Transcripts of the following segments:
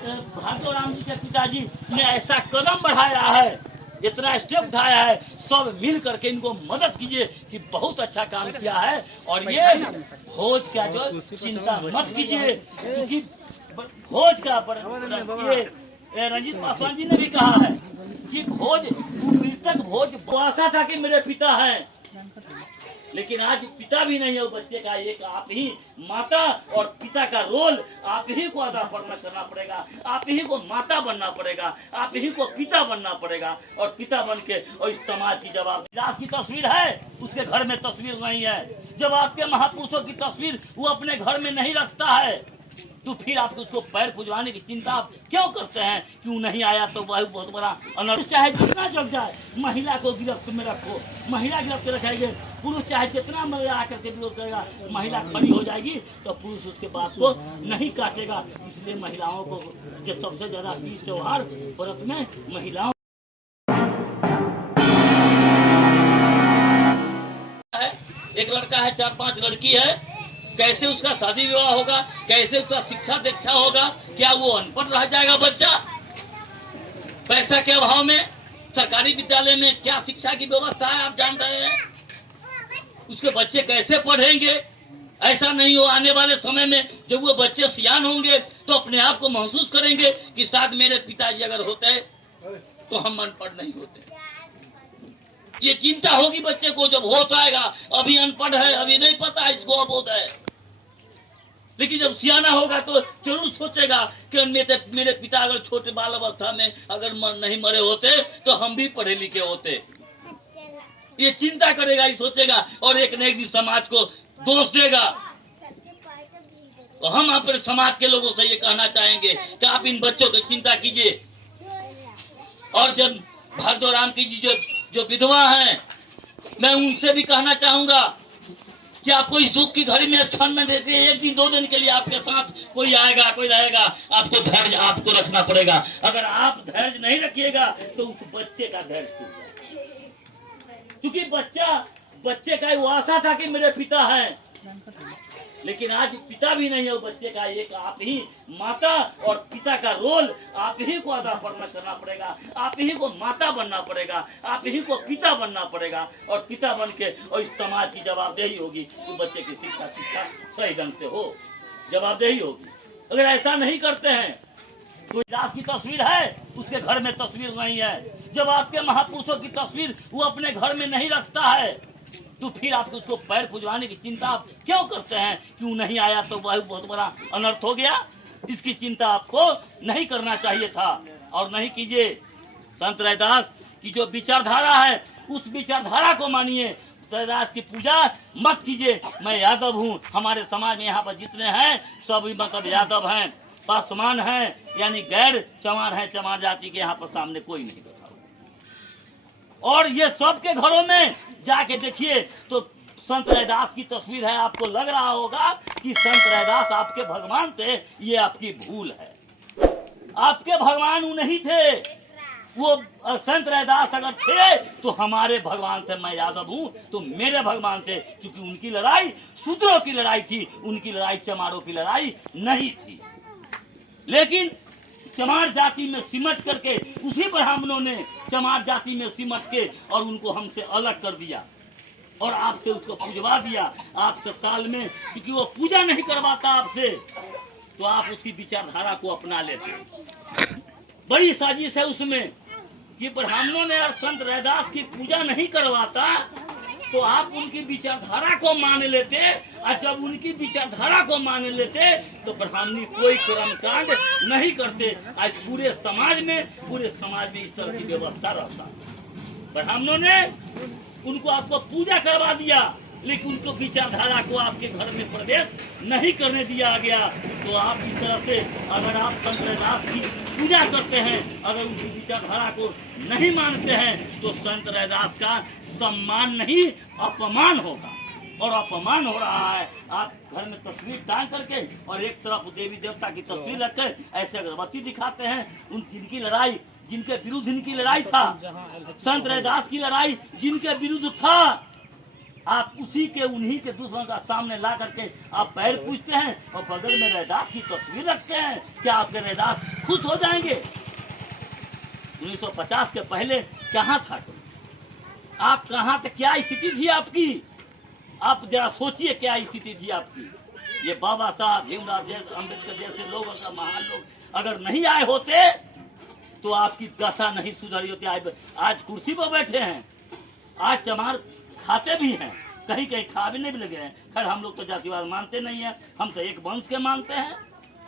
भार्गवराम जी के पिताजी ने ऐसा कदम बढ़ाया है, इतना स्टेप उठाया है, सब मिल करके इनको मदद कीजिए कि बहुत अच्छा काम किया है। और ये भोज का जो चिंता मत कीजिए, क्योंकि भोज का ये रंजीत पासवान जी ने भी कहा है कि भोज मृतक भोज आशा था कि मेरे पिता हैं, लेकिन आज पिता भी नहीं है वो बच्चे का, एक आप ही माता और पिता का रोल आप ही को अदा करना पड़ेगा, आप ही को माता बनना पड़ेगा, आप ही को पिता बनना पड़ेगा। और पिता बन के और इस समाज की जवाब दास की तस्वीर है, उसके घर में तस्वीर नहीं है। जब आपके महापुरुषों की तस्वीर वो अपने घर में नहीं रखता है, तो फिर आप उसको पैर पुजवाने की चिंता आप क्यों करते हैं? क्यों नहीं आया तो वह बहुत बड़ा अनर्थ। चाहे जितना जग जाए, महिला को गिरफ्त में रखो, महिला गिरफ्त रखेंगे, पुरुष चाहे जितना महिला आकर के विरोध करेगा, महिला खड़ी हो जाएगी तो पुरुष उसके बात को नहीं काटेगा। इसलिए महिलाओं को जो सबसे ज्यादा तीज त्योहार व्रत में महिलाओं है, एक लड़का है, 4-5 लड़की है, कैसे उसका शादी विवाह होगा, कैसे उसका शिक्षा दीक्षा होगा? क्या वो अनपढ़ रह जाएगा बच्चा? पैसा के अभाव में सरकारी विद्यालय में क्या शिक्षा की व्यवस्था है आप जान रहे हैं? उसके बच्चे कैसे पढ़ेंगे? ऐसा नहीं हो, आने वाले समय में जब वो बच्चे सियान होंगे तो अपने आप को महसूस करेंगे कि शायद मेरे पिताजी अगर होते तो हम अनपढ़ नहीं होते। ये चिंता होगी बच्चे को जब होश आएगा। अभी अनपढ़ है, अभी नहीं पता है, इसको अबोध है, लेकिन जब सियाना होगा तो जरूर सोचेगा कि मेरे पिता अगर छोटे बाल अवस्था में अगर नहीं मरे होते तो हम भी पढ़े लिखे होते। ये चिंता करेगा, ये सोचेगा और एक न एक दिन समाज को दोष देगा। तो हम अपने समाज के लोगों से ये कहना चाहेंगे कि आप इन बच्चों की चिंता कीजिए। और जब भार्गवराम की जी जो विधवा हैं, मैं उनसे भी कहना चाहूंगा कि आपको इस दुख की घड़ी में क्षण में देते, 1 दिन 2 दिन के लिए आपके साथ कोई आएगा, कोई रहेगा, आपको धैर्य आपको रखना पड़ेगा। अगर आप धैर्य नहीं रखिएगा तो उस बच्चे का धैर्य टूट जाएगा, क्योंकि बच्चे का वो आशा था कि मेरे पिता हैं, लेकिन आज पिता भी नहीं है वो बच्चे का, एक आप ही माता और पिता का रोल आप ही को अदा करना पड़ेगा, आप ही को माता बनना पड़ेगा, आप ही को पिता बनना पड़ेगा। और पिता बन के और इस समाज की जवाबदेही होगी कि बच्चे की शिक्षा सही ढंग से हो, जवाबदेही होगी। अगर ऐसा नहीं करते हैं, कोई दास की तस्वीर है, उसके घर में तस्वीर नहीं है। जब आपके महापुरुषों की तस्वीर वो अपने घर में नहीं रखता है, तो फिर आप उसको पैर पुजवाने की चिंता आप क्यों करते हैं? क्यों नहीं आया तो वह बहुत बड़ा अनर्थ हो गया। इसकी चिंता आपको नहीं करना चाहिए था और नहीं कीजिए। संत रैदास की जो विचारधारा है उस विचारधारा को मानिए। रैदास की पूजा मत कीजिए। मैं यादव हूँ, हमारे समाज में यहाँ पर जितने हैं सब मतलब यादव हैं, पासवान हैं, यानी गैर चमार हैं, चमार जाति के यहाँ पर सामने कोई नहीं बैठा। और ये सबके घरों में जाके देखिए तो संत रैदास की तस्वीर है। आपको लग रहा होगा कि संत रैदास आपके भगवान थे, ये आपकी भूल है। आपके भगवान वो नहीं थे, वो संत रैदास अगर थे तो हमारे भगवान थे। मैं यादव हूँ तो मेरे भगवान थे, क्योंकि उनकी लड़ाई शूद्रों की लड़ाई थी, उनकी लड़ाई चमारों की लड़ाई नहीं थी। लेकिन चमार जाति में सिमट करके उसी ब्राह्मणों ने चमार जाति में सिमट के और उनको हमसे अलग कर दिया और आपसे उसको पूजवा दिया। आपसे साल में, क्योंकि वो पूजा नहीं करवाता आपसे, तो आप उसकी विचारधारा को अपना लेते। बड़ी साजिश है उसमें कि ब्राह्मणों ने और संत रैदास की पूजा नहीं करवाता तो आप उनकी विचारधारा को मान लेते, और जब उनकी विचारधारा को मान लेते तो ब्राह्मणी कोई कर्मकांड नहीं करते। आज पूरे समाज में इस तरह की व्यवस्था रहता। ब्राह्मणों ने उनको आपको पूजा करवा दिया, लेकिन उनको विचारधारा को आपके घर में प्रवेश नहीं करने दिया गया। तो आप इस तरह से अगर आप संत रैदास की पूजा करते हैं, अगर उनकी विचारधारा को नहीं मानते हैं, तो संत रैदास का सम्मान नहीं अपमान होगा। और अपमान हो रहा है। आप घर में तस्वीर टांग करके और एक तरफ देवी देवता की तस्वीर रखकर ऐसे अगरबत्ती दिखाते हैं। जिनकी लड़ाई, जिनके विरुद्ध इनकी लड़ाई था, संत रैदास की लड़ाई जिनके विरुद्ध था, आप उसी के उन्हीं के दुश्मन का सामने ला करके आप पैर पूछते हैं और बगल में रैदास की तस्वीर रखते हैं। क्या आपके रैदास खुश हो जाएंगे। 1950 के पहले कहाँ था कोई? आप कहाँ थे? क्या स्थिति थी आपकी? आप जरा सोचिए क्या स्थिति थी आपकी। ये बाबा साहब भीमराव जैसे अम्बेडकर जैसे लोग, महान लोग अगर नहीं आए होते तो आपकी दशा नहीं सुधरी होती। आज कुर्सी पर बैठे हैं, आज चमार खाते भी हैं, कहीं कहीं खाने भी लगे हैं। खैर हम लोग तो जातिवाद मानते नहीं है, हम तो एक वंश के मानते हैं।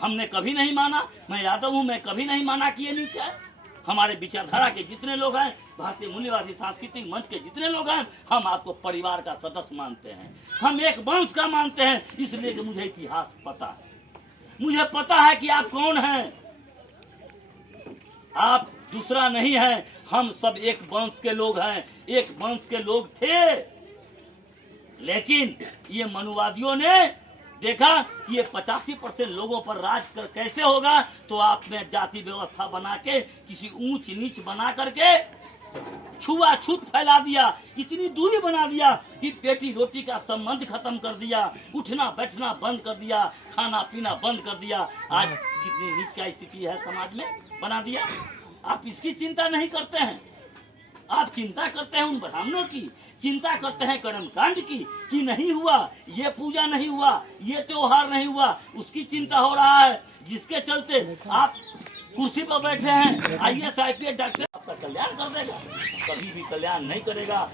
हमने कभी नहीं माना, मैं यादव हूँ, मैं कभी नहीं माना कि ये नीचा है। हमारे विचारधारा के जितने लोग हैं, भारतीय मूल्यवादी सांस्कृतिक मंच के जितने लोग हैं, हम आपको परिवार का सदस्य मानते हैं, हम एक वंश का मानते हैं। इसलिए कि मुझे इतिहास पता है, मुझे पता है कि आप कौन हैं। आप दूसरा नहीं है, हम सब एक वंश के लोग हैं, एक वंश के लोग थे। लेकिन ये मनुवादियों ने देखा कि ये 85% लोगों पर राज कर कैसे होगा, तो आपने जाति व्यवस्था बना के किसी ऊंच नीच बना करके छुआछूत फैला दिया, इतनी दूरी बना दिया कि बेटी रोटी का संबंध खत्म कर दिया, उठना बैठना बंद कर दिया, खाना पीना बंद कर दिया। आज कितनी नीच का स्थिति है समाज में बना दिया। आप इसकी चिंता नहीं करते हैं, आप चिंता करते हैं उन ब्राह्मणों की, चिंता करते हैं कर्मकांड की कि नहीं हुआ, ये पूजा नहीं हुआ, ये त्योहार नहीं हुआ, उसकी चिंता हो रहा है, जिसके चलते आप कुर्सी पर बैठे हैं। IAS IPS डॉक्टर आपका कल्याण कर देगा, कभी भी कल्याण नहीं करेगा।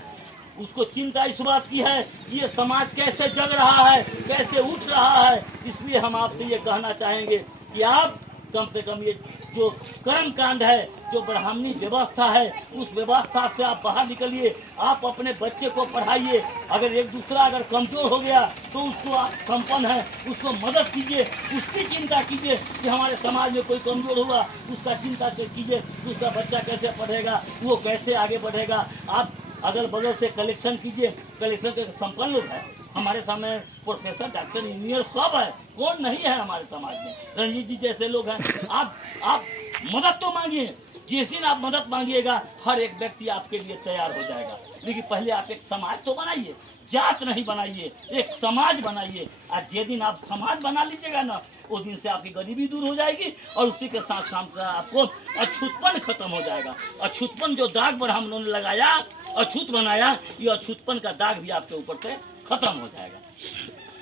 उसको चिंता इस बात की है कि ये समाज कैसे जग रहा है, कैसे उठ रहा है। इसलिए हम आपसे ये कहना चाहेंगे कि आप कम से कम ये जो कर्म कांड है, जो ब्राह्मणी व्यवस्था है, उस व्यवस्था से आप बाहर निकलिए। आप अपने बच्चे को पढ़ाइए। अगर एक दूसरा अगर कमजोर हो गया तो उसको आप संपन्न है, उसको मदद कीजिए, उसकी चिंता कीजिए कि हमारे समाज में कोई कमजोर हुआ, उसका चिंता कीजिए, उसका बच्चा कैसे पढ़ेगा, वो कैसे आगे बढ़ेगा। आप अगल बगल से कलेक्शन कीजिए, कलेक्शन के संपन्न लोग हैं हमारे सामने, प्रोफेसर डॉक्टर इंजीनियर सब है, कौन नहीं है हमारे समाज में, रंजीत जी जैसे लोग हैं। आप मदद तो मांगिए, जिस दिन आप मदद मांगिएगा हर एक व्यक्ति आपके लिए तैयार हो जाएगा। लेकिन पहले आप एक समाज तो बनाइए, जात नहीं बनाइए, एक समाज बनाइए। आज जिस दिन आप समाज बना लीजिएगा ना, उस दिन से आपकी गरीबी दूर हो जाएगी और उसी के साथ साथ आपको अछूतपन खत्म हो जाएगा। अछूतपन जो दाग ब्राह्मणों ने लगाया, अछूत बनाया, ये अछूतपन का दाग भी आपके ऊपर से खत्म हो जाएगा।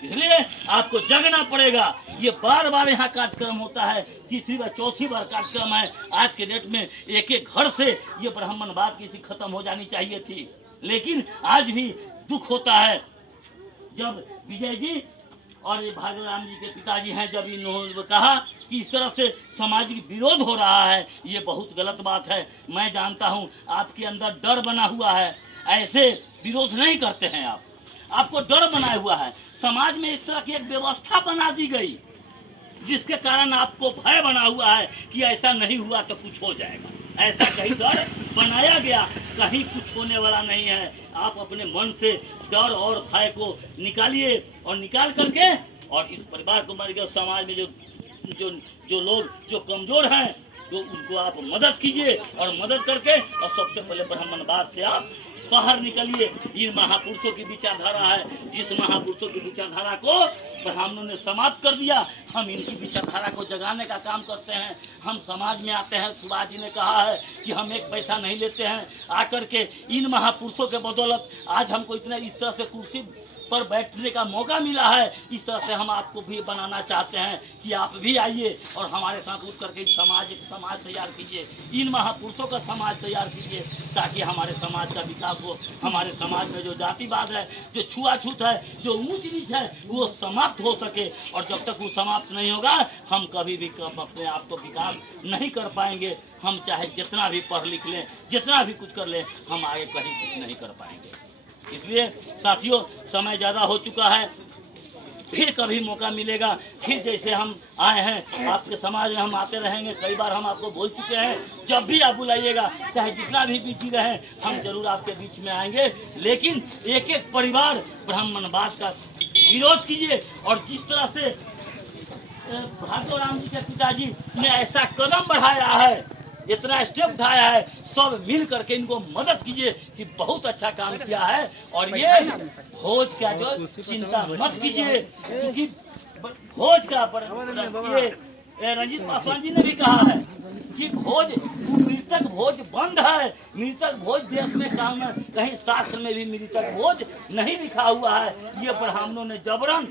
इसलिए आपको जगना पड़ेगा। ये बार बार यहाँ कार्यक्रम होता है, तीसरी बार चौथी बार कार्यक्रम है। आज के डेट में एक एक घर से ये ब्राह्मणवाद की खत्म हो जानी चाहिए थी। लेकिन आज भी दुख होता है जब विजय जी और ये भागवराम जी के पिताजी हैं, जब इन्होंने कहा कि इस तरह से सामाजिक विरोध हो रहा है, ये बहुत गलत बात है। मैं जानता हूँ आपके अंदर डर बना हुआ है, ऐसे विरोध नहीं करते हैं आप, आपको डर बनाया हुआ है। समाज में इस तरह की एक व्यवस्था बना दी गई जिसके कारण आपको भय बना हुआ है कि ऐसा नहीं हुआ तो कुछ हो जाएगा। ऐसा कहीं डर बनाया गया, कहीं कुछ होने वाला नहीं है। आप अपने मन से डर और भय को निकालिए और निकाल करके और इस परिवार को मर गए, समाज में जो लोग जो कमजोर हैं तो उनको आप मदद कीजिए और मदद करके और सबसे पहले ब्राह्मणवाद से आप बाहर निकलिए। इन महापुरुषों की विचारधारा है, जिस महापुरुषों की विचारधारा को ब्राह्मणों ने समाप्त कर दिया, हम इनकी विचारधारा को जगाने का काम करते हैं। हम समाज में आते हैं, सुभाष जी ने कहा है कि हम एक पैसा नहीं लेते हैं। आकर के इन महापुरुषों के बदौलत आज हमको इतना इस तरह से कुर्सी पर बैठने का मौका मिला है। इस तरह से हम आपको भी बनाना चाहते हैं कि आप भी आइए और हमारे साथ उठ करके समाज तैयार कीजिए, इन महापुरुषों का समाज तैयार कीजिए, ताकि हमारे समाज का विकास हो। हमारे समाज में जो जातिवाद है, जो छुआछूत है, जो ऊंच नीच है, वो समाप्त हो सके। और जब तक वो समाप्त नहीं होगा हम कभी भी अपने आप को विकास नहीं कर पाएंगे। हम चाहे जितना भी पढ़ लिख लें, जितना भी कुछ कर लें, हम आगे कहीं कुछ नहीं कर पाएंगे। इसलिए साथियों, समय ज़्यादा हो चुका है, फिर कभी मौका मिलेगा, फिर जैसे हम आए हैं आपके समाज में हम आते रहेंगे। कई बार हम आपको बोल चुके हैं, जब भी आप बुलाइएगा, चाहे जितना भी बिजी रहें, हम जरूर आपके बीच में आएंगे। लेकिन एक एक परिवार ब्राह्मणवाद का विरोध कीजिए। और जिस तरह से भागवराम जी के पिताजी ने ऐसा कदम बढ़ाया है, इतना स्टेप उठाया है, सब मिल करके इनको मदद कीजिए कि बहुत अच्छा काम किया है। और ये भोज का जो चिंता मत कीजिए, क्योंकि भोज का ये रंजीत पासवान जी ने भी कहा है कि भोज मृतक भोज बंद है, मृतक भोज देश में काम है, कहीं शास्त्र में भी मृतक भोज नहीं लिखा हुआ है। ये ब्राह्मणों ने जबरन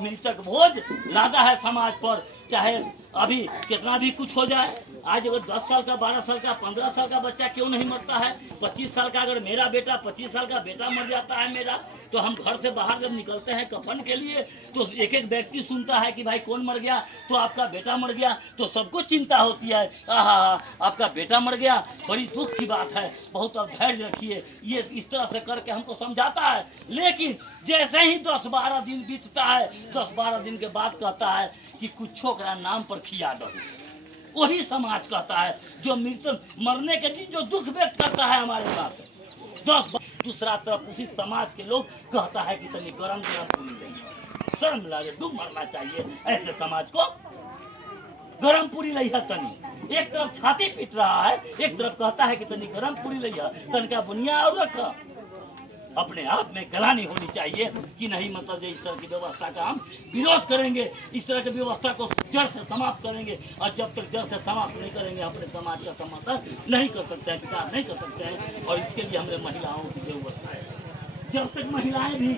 मृतक भोज लादा है समाज पर, चाहे अभी कितना भी कुछ हो जाए। आज अगर 10 साल का, 12 साल का, 15 साल का बच्चा क्यों नहीं मरता है, 25 साल का अगर मेरा बेटा, 25 साल का बेटा मर जाता है मेरा, तो हम घर से बाहर जब निकलते हैं कफन के लिए तो एक एक व्यक्ति सुनता है कि भाई कौन मर गया, तो आपका बेटा मर गया, तो सबको चिंता होती है, आहा आपका बेटा मर गया, बड़ी दुख की बात है, बहुत अब धैर्य रखिए। ये इस तरह से करके हमको समझाता है। लेकिन जैसे ही 10-12 दिन बीतता है, 10-12 दिन के बाद कहता है कि कुछो का नाम पर खिया दो। वही समाज कहता है जो मृत्यु मरने के दिन जो दुख व्यक्त करता है हमारे साथ। दूसरा तरफ उसी समाज के लोग कहता है कि तनी गरम गरम पूरी लई, शर्म लगे, डूब मरना चाहिए ऐसे समाज को। गरम पूरी लई है तनी, एक तरफ छाती पीट रहा है, एक तरफ कहता है कि तनी गरम पूरी लई है, तन का बुनिया और रखा। अपने आप में गलानी होनी चाहिए कि नहीं, मतलब इस तरह की व्यवस्था का हम विरोध करेंगे, इस तरह की व्यवस्था को जड़ से समाप्त करेंगे। और जब तक जड़ से समाप्त नहीं करेंगे अपने समाज का समाधान नहीं कर सकते हैं, विकास नहीं कर सकते हैं। और इसके लिए हमें महिलाओं की जरूरत है। जब तक महिलाएं भी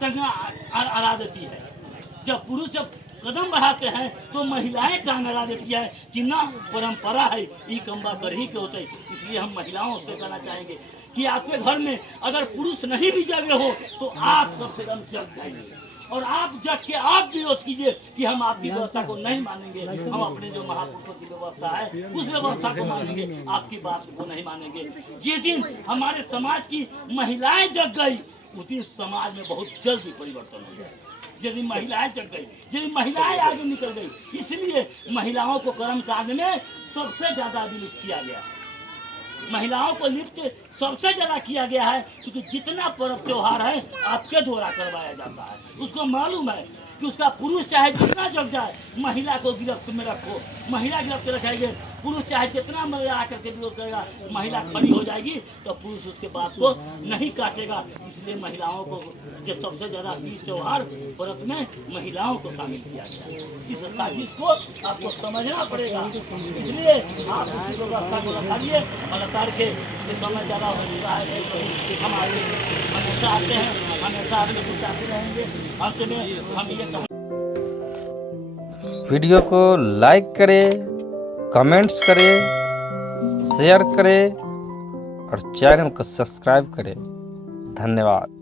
टंगा अड़ा देती है, जब पुरुष जब कदम बढ़ाते हैं तो महिलाएं टांग अड़ा देती है कि ना परंपरा है, ई कम्बा कर ही के होते। इसलिए हम महिलाओं से कहना चाहेंगे कि आपके घर में अगर पुरुष नहीं भी जगे हो तो आप कम से कम जग जाइए, और आप जग के आप विरोध कीजिए कि हम आपकी व्यवस्था को नहीं मानेंगे, हम अपने जो महापुरुषों की व्यवस्था है उस व्यवस्था को मानेंगे, आपकी बात को नहीं मानेंगे। जिस दिन हमारे समाज की महिलाएं जग गई उस दिन समाज में बहुत जल्दी परिवर्तन हो जाए। यदि महिलाएं जग गई, यदि महिलाएं आगे निकल गई, इसलिए महिलाओं को कर्म कांड में सबसे ज्यादा विलुप्त किया गया। महिलाओं को लिप्त सबसे ज्यादा किया गया है, क्योंकि जितना पर्व त्योहार है आपके द्वारा करवाया जाता है। उसको मालूम है कि उसका पुरुष चाहे जितना जग जाए महिला को गिरफ्त में रखो, महिला गिरफ्त रखेंगे, पुरुष चाहे जितना महिला आकर के विरोध करेगा, महिला खड़ी हो जाएगी तो पुरुष उसके बात को नहीं काटेगा। इसलिए महिलाओं को जो सबसे ज्यादा तीज त्योहार पर्व में महिलाओं को शामिल किया गया। इस साजिश को आपको समझना पड़ेगा। इसलिए आप उसी व्यवस्था को रखाइए और लतार के समय ज्यादा हो रहा है हमारे हमेशा आते हैं, हमेशा आगे कुछ आते रहेंगे। अंत में हम ये वीडियो को लाइक करें, कमेंट्स करें, शेयर करें और चैनल को सब्सक्राइब करें। धन्यवाद।